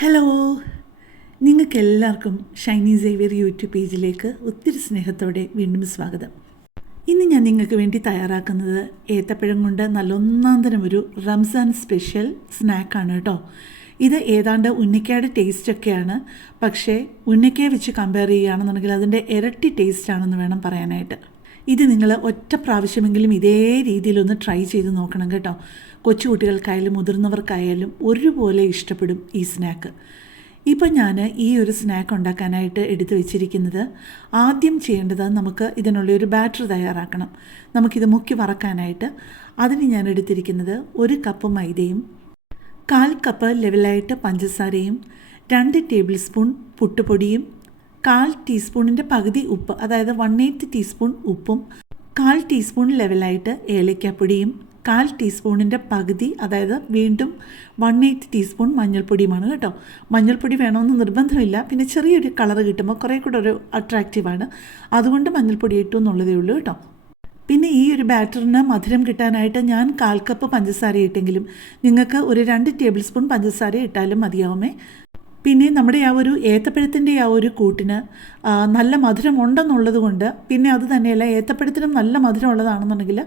Hello നിങ്ങൾക്ക് എല്ലാവർക്കും Shiny Xavier YouTube പേജിലേക്ക് ഒത്തിരി സ്നേഹത്തോടെ വീണ്ടും സ്വാഗതം. ഇന്ന് ഞാൻ നിങ്ങൾക്ക് വേണ്ടി തയ്യാറാക്കുന്നത് ഏത്തപ്പഴം കൊണ്ട് നല്ല ഒന്നാം തരം ഒരു റംസാൻ സ്പെഷ്യൽ സ്നാക്കാണ് കേട്ടോ. ഇത് ഏതാണ്ട് ഉന്നക്കയുടെ ടേസ്റ്റൊക്കെയാണ് പക്ഷേ ഉന്നക്കയെ വെച്ച് കമ്പയർ ചെയ്യുകയാണെന്നുണ്ടെങ്കിൽ അതിന്റെ ഇരട്ടി ടേസ്റ്റ് ആണെന്ന് വേണം പറയാനായിട്ട്. ഇത് നിങ്ങൾ ഒറ്റ പ്രാവശ്യമെങ്കിലും ഇതേ രീതിയിലൊന്ന് ട്രൈ ചെയ്ത് നോക്കണം കേട്ടോ. കൊച്ചുകുട്ടികൾക്കായാലും മുതിർന്നവർക്കായാലും ഒരുപോലെ ഇഷ്ടപ്പെടും ഈ സ്നാക്ക്. ഇപ്പം ഞാൻ ഈ ഒരു സ്നാക്ക് ഉണ്ടാക്കാനായിട്ട് എടുത്തു വെച്ചിരിക്കുന്നത് ആദ്യം ചെയ്യേണ്ടത് നമുക്ക് ഇതിനുള്ള ഒരു ബാറ്റർ തയ്യാറാക്കണം. നമുക്കിത് മുക്കി വറക്കാനായിട്ട്. അതിന് ഞാൻ എടുത്തിരിക്കുന്നത് ഒരു കപ്പ് മൈദയും കാൽ കപ്പ് ലെവലായിട്ട് പഞ്ചസാരയും രണ്ട് ടേബിൾ സ്പൂൺ പുട്ടുപൊടിയും കാൽ ടീസ്പൂണിന്റെ പകുതി ഉപ്പ് അതായത് വൺ എയ്ത്ത് ടീസ്പൂൺ ഉപ്പും കാൽ ടീസ്പൂൺ ലെവലായിട്ട് ഏലക്കാപ്പൊടിയും കാൽ ടീസ്പൂണിന്റെ പകുതി അതായത് വീണ്ടും വൺ എയ്റ്റ് ടീസ്പൂൺ മഞ്ഞൾപ്പൊടിയുമാണ് കേട്ടോ. മഞ്ഞൾപ്പൊടി വേണമെന്ന് നിർബന്ധമില്ല. പിന്നെ ചെറിയൊരു കളർ കിട്ടുമ്പോൾ കുറേ കൂടെ ഒരു അട്രാക്റ്റീവാണ് അതുകൊണ്ട് മഞ്ഞൾപ്പൊടി ഇട്ടു എന്നുള്ളതേ ഉള്ളൂ കേട്ടോ. പിന്നെ ഈ ഒരു ബാറ്ററിന് മധുരം കിട്ടാനായിട്ട് ഞാൻ കാൽ കപ്പ് പഞ്ചസാര ഇട്ടെങ്കിലും നിങ്ങൾക്ക് ഒരു രണ്ട് ടേബിൾ സ്പൂൺ പഞ്ചസാര ഇട്ടാലും മതിയാവുമേ. പിന്നെ നമ്മുടെ ആ ഒരു ഏത്തപ്പഴത്തിന്റെ ആ ഒരു കൂട്ടിന് നല്ല മധുരം ഉണ്ടെന്നുള്ളത് കൊണ്ട് പിന്നെ അത് തന്നെയല്ല ഏത്തപ്പഴത്തിനും നല്ല മധുരം ഉള്ളതാണെന്നുണ്ടെങ്കിൽ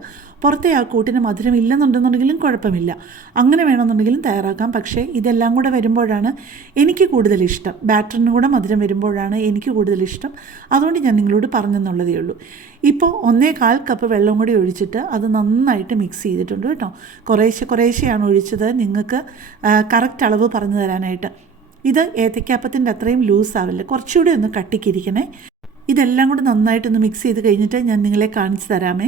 പുറത്തെ ആ കൂട്ടിന് മധുരം ഇല്ലെന്നുണ്ടെന്നുണ്ടെങ്കിലും കുഴപ്പമില്ല. അങ്ങനെ വേണമെന്നുണ്ടെങ്കിലും തയ്യാറാക്കാം. പക്ഷേ ഇതെല്ലാം കൂടെ വരുമ്പോഴാണ് എനിക്ക് കൂടുതൽ ഇഷ്ടം. ബാറ്ററിന് കൂടെ മധുരം വരുമ്പോഴാണ് എനിക്ക് കൂടുതൽ ഇഷ്ടം. അതുകൊണ്ട് ഞാൻ നിങ്ങളോട് പറഞ്ഞെന്നുള്ളതേ ഉള്ളൂ. ഇപ്പോൾ ഒന്നേ കാൽ കപ്പ് വെള്ളം കൂടി ഒഴിച്ചിട്ട് അത് നന്നായിട്ട് മിക്സ് ചെയ്തിട്ടുണ്ട് കേട്ടോ. കുറേശ്ശെ കുറേശ്ശെയാണ് ഒഴിച്ചത്. നിങ്ങൾക്ക് കറക്റ്റ് അളവ് പറഞ്ഞു തരാനായിട്ട്. ഇത് ഏത്തക്കാപ്പത്തിന്റെ അത്രയും ലൂസ് ആവില്ല. കുറച്ചുകൂടി ഒന്ന് കട്ടിക്കിരിക്കണേ. ഇതെല്ലാം കൂടി നന്നായിട്ടൊന്ന് മിക്സ് ചെയ്ത് കഴിഞ്ഞിട്ട് ഞാൻ നിങ്ങളെ കാണിച്ചു തരാമേ.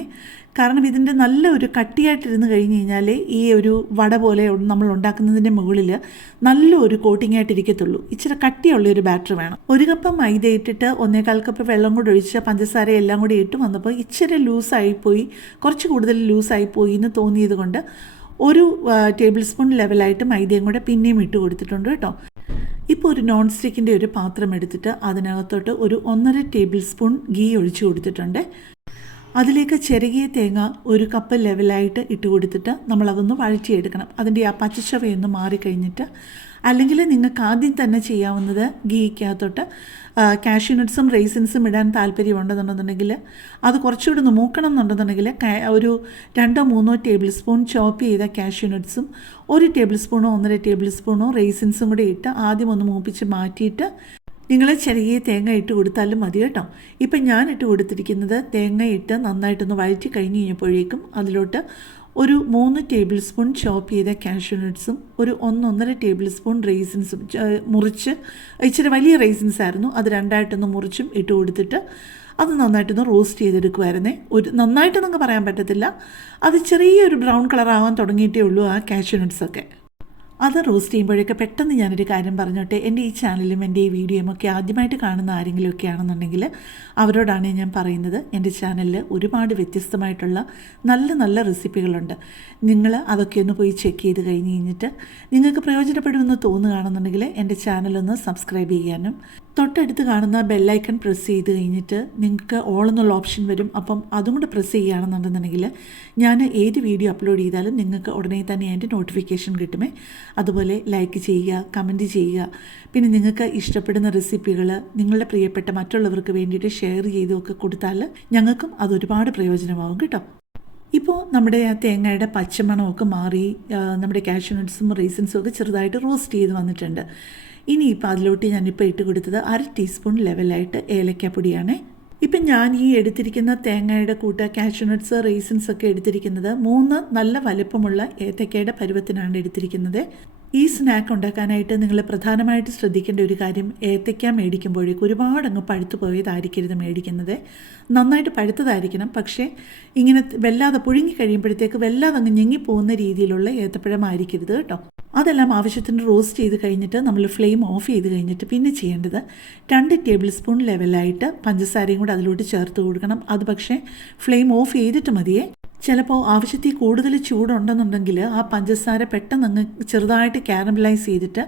കാരണം ഇതിന്റെ നല്ല ഒരു കട്ടിയായിട്ടിരുന്ന് കഴിഞ്ഞ് കഴിഞ്ഞാൽ ഈ ഒരു വട പോലെ നമ്മൾ ഉണ്ടാക്കുന്നതിന്റെ മുകളിൽ നല്ല ഒരു കോട്ടിംഗ് ആയിട്ടിരിക്കത്തുള്ളൂ ഇച്ചിരി കട്ടിയുള്ള ഒരു ബാറ്റർ വേണം. ഒരു കപ്പ് മൈദ ഇട്ടിട്ട് ഒന്നേകാൽ കപ്പ് വെള്ളം കൂടി ഒഴിച്ച് പഞ്ചസാര എല്ലാം കൂടി ഇട്ട് വന്നപ്പോൾ ഇച്ചിരി ലൂസായിപ്പോയി കുറച്ച് കൂടുതൽ ലൂസായിപ്പോയി എന്ന് തോന്നിയത് കൊണ്ട് ഒരു ടേബിൾ സ്പൂൺ ലെവലായിട്ട് മൈദയും കൂടെ പിന്നെയും ഇട്ട് കൊടുത്തിട്ടുണ്ട് കേട്ടോ. ഇപ്പോൾ ഒരു നോൺ സ്റ്റിക്കിന്റെ ഒരു പാത്രം എടുത്തിട്ട് അതിനകത്തോട്ട് ഒരു ഒന്നര ടേബിൾ സ്പൂൺ ഗീ ഒഴിച്ചു കൊടുത്തിട്ടുണ്ട്. അതിലേക്ക് ചെറുകിയ തേങ്ങ ഒരു കപ്പ് ലെവലായിട്ട് ഇട്ട് കൊടുത്തിട്ട് നമ്മളതൊന്ന് വഴറ്റിയെടുക്കണം. അതിന്റെ ആ പച്ചച്ചവയൊന്ന് മാറിക്കഴിഞ്ഞിട്ട് അല്ലെങ്കിൽ നിങ്ങൾക്ക് ആദ്യം തന്നെ ചെയ്യാവുന്നത് ഗീക്കകത്തോട്ട് കാഷ്യൂനട്ട്സും റേസിൻസും ഇടാൻ താല്പര്യമുണ്ടെന്നുണ്ടെന്നുണ്ടെങ്കിൽ അത് കുറച്ചുകൂടി ഒന്ന് മൂക്കണം എന്നുണ്ടെന്നുണ്ടെങ്കിൽ ഒരു രണ്ടോ മൂന്നോ ടേബിൾ സ്പൂൺ ചോപ്പ് ചെയ്ത കാഷ്യൂനട്ട്സും ഒരു ടേബിൾ സ്പൂണോ ഒന്നര ടേബിൾ സ്പൂണോ റേസിൻസും കൂടി ഇട്ട് ആദ്യം ഒന്ന് മൂപ്പിച്ച് മാറ്റിയിട്ട് നിങ്ങൾ ചെറിയ തേങ്ങ ഇട്ട് കൊടുത്താലും മതി കേട്ടോ. ഇപ്പം ഞാൻ ഇട്ട് കൊടുത്തിരിക്കുന്നത് തേങ്ങ ഇട്ട് നന്നായിട്ടൊന്ന് വഴറ്റി കഴിഞ്ഞ് കഴിഞ്ഞപ്പോഴേക്കും അതിലോട്ട് ഒരു മൂന്ന് ടേബിൾ സ്പൂൺ ചോപ്പ് ചെയ്ത കാഷ്യൂ നട്ട്സും ഒരു ഒന്നൊന്നര ടേബിൾ സ്പൂൺ റേസിൻസും മുറിച്ച് ഇച്ചിരി വലിയ റേസിൻസ് ആയിരുന്നു. അത് രണ്ടായിട്ടൊന്ന് മുറിച്ചും ഇട്ട് കൊടുത്തിട്ട് അത് നന്നായിട്ടൊന്ന് റോസ്റ്റ് ചെയ്തെടുക്കുമായിരുന്നേ ഒരു നന്നായിട്ടൊന്നും പറയാൻ പറ്റത്തില്ല. അത് ചെറിയൊരു ബ്രൗൺ കളറാവാൻ തുടങ്ങിയിട്ടേ ഉള്ളൂ ആ കാഷ്യൂ നട്ട്സൊക്കെ അത് റോസ്റ്റ് ചെയ്യുമ്പോഴൊക്കെ പെട്ടെന്ന് ഞാനൊരു കാര്യം പറഞ്ഞോട്ടെ. എന്റെ ഈ ചാനലും എന്റെ ഈ വീഡിയോയും ഒക്കെ ആദ്യമായിട്ട് കാണുന്ന ആരെങ്കിലുമൊക്കെ ആണെന്നുണ്ടെങ്കിൽ അവരോടാണ് ഞാൻ പറയുന്നത്. എന്റെ ചാനലിൽ ഒരുപാട് വ്യത്യസ്തമായിട്ടുള്ള നല്ല നല്ല റെസിപ്പികളുണ്ട്. നിങ്ങൾ അതൊക്കെ ഒന്ന് പോയി ചെക്ക് ചെയ്ത് കഴിഞ്ഞ് കഴിഞ്ഞിട്ട് നിങ്ങൾക്ക് പ്രയോജനപ്പെടുമെന്ന് തോന്നുകയാണെന്നുണ്ടെങ്കിൽ എന്റെ ചാനലൊന്ന് സബ്സ്ക്രൈബ് ചെയ്യാനും തൊട്ടടുത്ത് കാണുന്ന ബെല്ലൈക്കൺ പ്രസ് ചെയ്ത് കഴിഞ്ഞിട്ട് നിങ്ങൾക്ക് ഓൾ എന്നുള്ള ഓപ്ഷൻ വരും. അപ്പം അതും കൂടെ പ്രസ് ചെയ്യുകയാണെന്നുണ്ടെന്നുണ്ടെങ്കിൽ ഞാൻ ഏത് വീഡിയോ അപ്ലോഡ് ചെയ്താലും നിങ്ങൾക്ക് ഉടനെ തന്നെ അതിന്റെ നോട്ടിഫിക്കേഷൻ കിട്ടുമേ. അതുപോലെ ലൈക്ക് ചെയ്യുക കമന്റ് ചെയ്യുക. പിന്നെ നിങ്ങൾക്ക് ഇഷ്ടപ്പെടുന്ന റെസിപ്പികൾ നിങ്ങളുടെ പ്രിയപ്പെട്ട മറ്റുള്ളവർക്ക് വേണ്ടിയിട്ട് ഷെയർ ചെയ്തൊക്കെ കൊടുത്താൽ ഞങ്ങൾക്കും അതൊരുപാട് പ്രയോജനമാകും കേട്ടോ. ഇപ്പോൾ നമ്മുടെ ആ തേങ്ങയുടെ പച്ചമണമൊക്കെ മാറി നമ്മുടെ കാഷ്യൂ നട്ട്സും ഒക്കെ ചെറുതായിട്ട് റോസ്റ്റ് ചെയ്ത് വന്നിട്ടുണ്ട്. ഇനിയിപ്പോൾ അതിലോട്ട് ഞാനിപ്പോൾ ഇട്ട് കൊടുത്തത് അര ടീസ്പൂൺ ലെവലായിട്ട് ഏലക്കാപ്പൊടിയാണ്. ഇപ്പം ഞാൻ ഈ എടുത്തിരിക്കുന്ന തേങ്ങയുടെ കൂട്ട കാഷ്യൂ നട്ട്സ് റേസിൻസ് ഒക്കെ എടുത്തിരിക്കുന്നത് മൂന്ന് നല്ല വലുപ്പമുള്ള ഏത്തക്കയുടെ പരുവത്തിനാണ് എടുത്തിരിക്കുന്നത്. ഈ സ്നാക്ക് ഉണ്ടാക്കാനായിട്ട് നിങ്ങൾ പ്രധാനമായിട്ട് ശ്രദ്ധിക്കേണ്ട ഒരു കാര്യം ഏത്തയ്ക്ക മേടിക്കുമ്പോഴേക്കും ഒരുപാട് അങ്ങ് പഴുത്തു പോയതായിരിക്കരുത് മേടിക്കുന്നത്. നന്നായിട്ട് പഴുത്തതായിരിക്കണം പക്ഷേ ഇങ്ങനെ വല്ലാതെ പുഴുങ്ങി കഴിയുമ്പോഴത്തേക്ക് വല്ലാതെ അങ്ങ് ഞെങ്ങിപ്പോകുന്ന രീതിയിലുള്ള ഏത്തപ്പഴമായിരിക്കരുത് കേട്ടോ. അതെല്ലാം ആവശ്യത്തിന് റോസ്റ്റ് ചെയ്ത് കഴിഞ്ഞിട്ട് നമ്മൾ ഫ്ലെയിം ഓഫ് ചെയ്ത് കഴിഞ്ഞിട്ട് പിന്നെ ചെയ്യേണ്ടത് രണ്ട് ടേബിൾ സ്പൂൺ ലെവലായിട്ട് പഞ്ചസാരയും കൂടെ അതിലോട്ട് ചേർത്ത് കൊടുക്കണം. അത് പക്ഷേ ഫ്ലെയിം ഓഫ് ചെയ്തിട്ട് മതിയേ. ചിലപ്പോൾ ആവശ്യത്തിൽ കൂടുതൽ ചൂടുണ്ടെന്നുണ്ടെങ്കിൽ ആ പഞ്ചസാര പെട്ടെന്ന് അങ്ങ് ചെറുതായിട്ട് കാരമലൈസ് ചെയ്തിട്ട്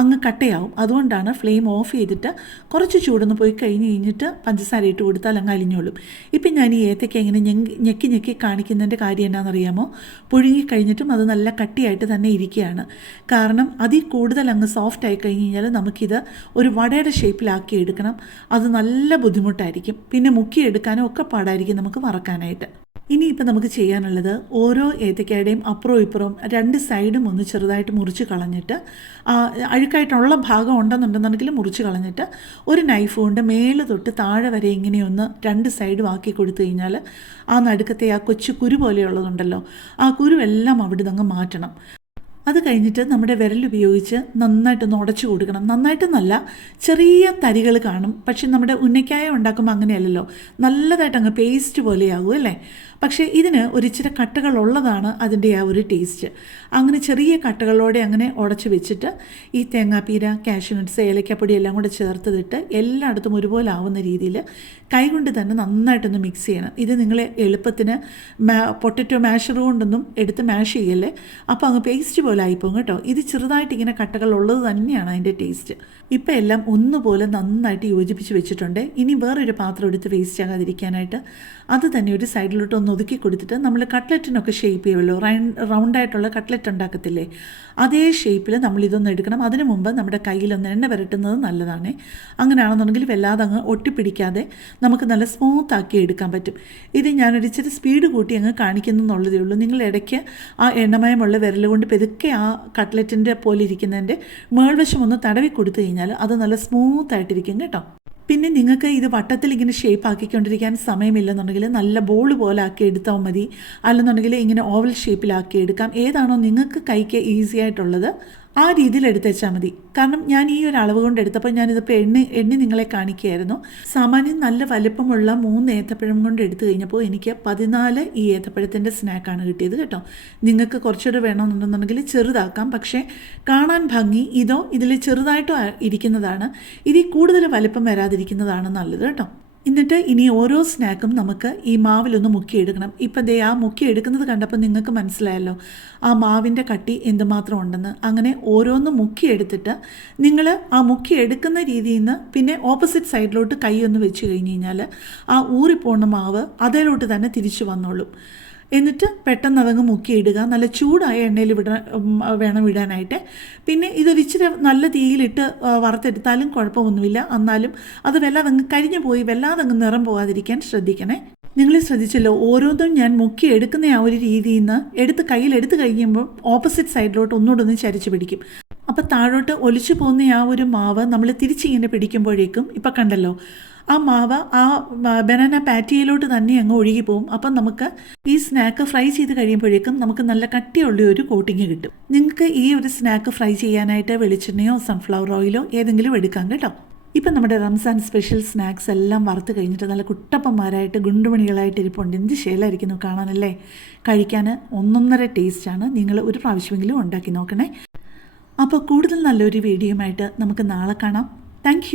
അങ്ങ് കട്ടയാവും. അതുകൊണ്ടാണ് ഫ്ലെയിം ഓഫ് ചെയ്തിട്ട് കുറച്ച് ചൂടൊന്ന് പോയി കഴിഞ്ഞ് കഴിഞ്ഞിട്ട് പഞ്ചസാര ഇട്ട് കൊടുത്താൽ അങ്ങ് അലിഞ്ഞോളും. ഇപ്പം ഞാൻ ഈ ഏത്തയ്ക്ക ഇങ്ങനെ ഞെക്കി ഞെക്കി കാണിക്കുന്നതിന്റെ കാര്യം എന്നാണെന്നറിയാമോ പുഴുങ്ങി കഴിഞ്ഞിട്ടും അത് നല്ല കട്ടിയായിട്ട് തന്നെ ഇരിക്കുകയാണ്. കാരണം അതിൽ കൂടുതൽ അങ്ങ് സോഫ്റ്റ് ആയി കഴിഞ്ഞ് കഴിഞ്ഞാൽ നമുക്കിത് ഒരു വടയുടെ ഷേപ്പിലാക്കി എടുക്കണം. അത് നല്ല ബുദ്ധിമുട്ടായിരിക്കും. പിന്നെ മുക്കിയെടുക്കാനും ഒക്കെ പാടായിരിക്കും നമുക്ക് വറക്കാനായിട്ട്. ഇനിയിപ്പോൾ നമുക്ക് ചെയ്യാനുള്ളത് ഓരോ ഏത്തക്കായുടെയും അപ്പുറവും ഇപ്പുറവും രണ്ട് സൈഡും ഒന്ന് ചെറുതായിട്ട് മുറിച്ച് കളഞ്ഞിട്ട് അഴുക്കായിട്ടുള്ള ഭാഗം ഉണ്ടെന്നുണ്ടെന്നുണ്ടെങ്കിൽ മുറിച്ച് കളഞ്ഞിട്ട് ഒരു നൈഫ് കൊണ്ട് മേലെ തൊട്ട് താഴെ വരെ ഇങ്ങനെയൊന്ന് രണ്ട് സൈഡും ആക്കി കൊടുത്തു കഴിഞ്ഞാൽ ആ നടുക്കത്തെ ആ കൊച്ചു കുരു പോലെയുള്ളതുണ്ടല്ലോ ആ കുരുവെല്ലാം അവിടെ നിന്ന് മാറ്റണം. അത് കഴിഞ്ഞിട്ട് നമ്മുടെ വിരൽ ഉപയോഗിച്ച് നന്നായിട്ടൊന്ന് ഉടച്ചു കൊടുക്കണം. നന്നായിട്ടെന്നല്ല ചെറിയ തരികൾ കാണും. പക്ഷെ നമ്മുടെ ഉന്നക്കായ ഉണ്ടാക്കുമ്പോൾ അങ്ങനെയല്ലല്ലോ നല്ലതായിട്ട് അങ്ങ് പേസ്റ്റ് പോലെയാകും അല്ലേ? പക്ഷേ ഇതിന് ഒരിച്ചിരി കട്ടകൾ ഉള്ളതാണ് അതിന്റെ ആ ഒരു ടേസ്റ്റ് അങ്ങനെ ചെറിയ കട്ടകളോടെ അങ്ങനെ ഉടച്ച് വെച്ചിട്ട് ഈ തേങ്ങാപ്പീര കാഷ്യൂനട്ട്സ് ഏലക്കപ്പൊടി എല്ലാം കൂടെ ചേർത്തിട്ട് എല്ലായിടത്തും ഒരുപോലെ ആവുന്ന രീതിയിൽ കൈകൊണ്ട് തന്നെ നന്നായിട്ടൊന്ന് മിക്സ് ചെയ്യണം. ഇത് നിങ്ങൾ എളുപ്പത്തിന് പൊട്ടറ്റോ മാഷർ കൊണ്ടൊന്നും എടുത്ത് മാഷ് ചെയ്യല്ലേ? അപ്പോൾ അങ്ങ് പേസ്റ്റ് പോലെ ആയിപ്പോകും കേട്ടോ. ഇത് ചെറുതായിട്ട് ഇങ്ങനെ കട്ടകൾ ഉള്ളത് തന്നെയാണ് അതിന്റെ ടേസ്റ്റ് ഇപ്പം എല്ലാം ഒന്നുപോലെ നന്നായിട്ട് യോജിപ്പിച്ച് വെച്ചിട്ടുണ്ട്. ഇനി വേറൊരു പാത്രം എടുത്ത് വേസ്റ്റ് ആകാതിരിക്കാനായിട്ട് അത് തന്നെ ഒരു സൈഡിലോട്ട് ഒന്ന് ഒതുക്കി കൊടുത്തിട്ട് നമ്മൾ കട്ട്ലറ്റിനൊക്കെ ഷേപ്പ് ചെയ്യുമല്ലോ. റൗണ്ടായിട്ടുള്ള കട്ട്ലറ്റ് ഉണ്ടാക്കത്തില്ലേ? അതേ ഷേപ്പിൽ നമ്മൾ ഇതൊന്ന് എടുക്കണം. അതിനു മുമ്പ് നമ്മുടെ കയ്യിലൊന്ന് എണ്ണ പുരട്ടുന്നത് നല്ലതാണ്. അങ്ങനെയാണെന്നുണ്ടെങ്കിൽ വല്ലാതെ അങ്ങ് ഒട്ടിപ്പിടിക്കാതെ നമുക്ക് നല്ല സ്മൂത്ത് ആക്കി എടുക്കാൻ പറ്റും. ഇത് ഞാനൊരു ഇച്ചിരി സ്പീഡ് കൂട്ടി അങ്ങ് കാണിക്കുന്നു എന്നുള്ളതേ ഉള്ളൂ. നിങ്ങൾ ഇടയ്ക്ക് ആ എണ്ണമയമുള്ള വിരൽ കൊണ്ട് പെതുക്കെ ആ കട്ട്ലറ്റിന്റെ പോലെ ഇരിക്കുന്നതിന്റെ മേൾവശം ഒന്ന് തടവി കൊടുത്തു കഴിഞ്ഞാൽ അത് നല്ല സ്മൂത്ത് ആയിട്ടിരിക്കും കേട്ടോ. പിന്നെ നിങ്ങൾക്ക് ഇത് വട്ടത്തിൽ ഇങ്ങനെ ഷേപ്പ് ആക്കിക്കൊണ്ടിരിക്കാൻ സമയമില്ലെന്നുണ്ടെങ്കിൽ നല്ല ബോൾ പോലെ ആക്കി എടുത്താൽ മതി. അല്ലെന്നുണ്ടെങ്കിൽ ഇങ്ങനെ ഓവൽ ഷേപ്പിലാക്കി എടുക്കാം. ഏതാണോ നിങ്ങൾക്ക് കൈക്ക് ഈസി ആയിട്ടുള്ളത്. ആ രീതിയിൽ എടുത്തേച്ചാൽ മതി. കാരണം ഞാൻ ഈ ഒരു അളവ് കൊണ്ട് എടുത്തപ്പോൾ ഞാനിതിപ്പോൾ എണ്ണി എണ്ണി നിങ്ങളെ കാണിക്കുകയായിരുന്നു. സാമാന്യം നല്ല വലിപ്പമുള്ള മൂന്ന് ഏത്തപ്പഴം കൊണ്ട് എടുത്തു കഴിഞ്ഞപ്പോൾ എനിക്ക് പതിനാല് ഈ ഏത്തപ്പഴത്തിന്റെ സ്നാക്കാണ് കിട്ടിയത് കേട്ടോ. നിങ്ങൾക്ക് കുറച്ചുകൂടെ വേണമെന്നുണ്ടെന്നുണ്ടെങ്കിൽ ചെറുതാക്കാം. പക്ഷേ കാണാൻ ഭംഗി ഇതോ ഇതിൽ ചെറുതായിട്ടോ ഇരിക്കുന്നതാണ്. ഇതിൽ കൂടുതൽ വലിപ്പം വരാതിരിക്കുന്നതാണ് നല്ലത് കേട്ടോ. എന്നിട്ട് ഇനി ഓരോ സ്നാക്കും നമുക്ക് ഈ മാവിലൊന്ന് മുക്കിയെടുക്കണം. ഇപ്പം ദേ ആ മുക്കിയെടുക്കുന്നത് കണ്ടപ്പോൾ നിങ്ങൾക്ക് മനസ്സിലായല്ലോ. ആ മാവിന്റെ കട്ടി എന്തുമാത്രം ഉണ്ടെന്ന്. അങ്ങനെ ഓരോന്ന് മുക്കിയെടുത്തിട്ട് നിങ്ങൾ ആ മുക്കിയെടുക്കുന്ന രീതിയിൽ നിന്ന് പിന്നെ ഓപ്പോസിറ്റ് സൈഡിലോട്ട് കൈ ഒന്ന് വെച്ച് കഴിഞ്ഞ് കഴിഞ്ഞാൽ ആ ഊറിപ്പോണ മാവ് അതിലോട്ട് തന്നെ തിരിച്ചു വന്നോളും. എന്നിട്ട് പെട്ടെന്ന് അതങ്ങ് മുക്കിയിടുക. നല്ല ചൂടായ എണ്ണയിൽ വിട വേണം ഇടാനായിട്ട്. പിന്നെ ഇതൊരു ഇച്ചിരി നല്ല തീയിലിട്ട് വറുത്തെടുത്താലും കുഴപ്പമൊന്നുമില്ല. എന്നാലും അത് വല്ലാതെ അങ്ങ് കരിഞ്ഞു പോയി വല്ലാതെ അങ്ങ് നിറം പോകാതിരിക്കാൻ ശ്രദ്ധിക്കണേ. നിങ്ങൾ ശ്രദ്ധിച്ചല്ലോ ഓരോന്നും ഞാൻ മുക്കി എടുക്കുന്ന ആ ഒരു രീതിയിൽ നിന്ന് എടുത്ത് കയ്യിൽ കഴിയുമ്പോൾ ഓപ്പോസിറ്റ് സൈഡിലോട്ട് ഒന്നുകൂടെ ചരിച്ചു ചരിച്ച് പിടിക്കും. അപ്പോൾ താഴോട്ട് ഒലിച്ചു പോകുന്ന ആ ഒരു മാവ് നമ്മൾ തിരിച്ചിങ്ങനെ പിടിക്കുമ്പോഴേക്കും ഇപ്പം കണ്ടല്ലോ ആ മാവ് ആ ബനാന പാറ്റിയിലോട്ട് തന്നെ അങ്ങ് ഒഴുകി പോകും അപ്പം നമുക്ക് ഈ സ്നാക്ക് ഫ്രൈ ചെയ്ത് കഴിയുമ്പോഴേക്കും നമുക്ക് നല്ല കട്ടിയുള്ള ഒരു കോട്ടിങ് കിട്ടും. നിങ്ങൾക്ക് ഈ ഒരു സ്നാക്ക് ഫ്രൈ ചെയ്യാനായിട്ട് വെളിച്ചെണ്ണയോ സൺഫ്ലവർ ഓയിലോ ഏതെങ്കിലും എടുക്കാം കേട്ടോ. ഇപ്പം നമ്മുടെ റംസാൻ സ്പെഷ്യൽ സ്നാക്സ് എല്ലാം വറുത്ത് കഴിഞ്ഞിട്ട് നല്ല കുട്ടപ്പന്മാരായിട്ട് ഗുണ്ടുമണികളായിട്ട് ഇരിപ്പുണ്ട്. എന്ത് ശേലായിരിക്കുന്നു കാണാനല്ലേ? കഴിക്കാൻ ഒന്നൊന്നര ടേസ്റ്റാണ് നിങ്ങൾ ഒരു പ്രാവശ്യമെങ്കിലും ഉണ്ടാക്കി നോക്കണേ. അപ്പോൾ കൂടുതൽ നല്ലൊരു വീഡിയോയുമായിട്ട് നമുക്ക് നാളെ കാണാം. താങ്ക്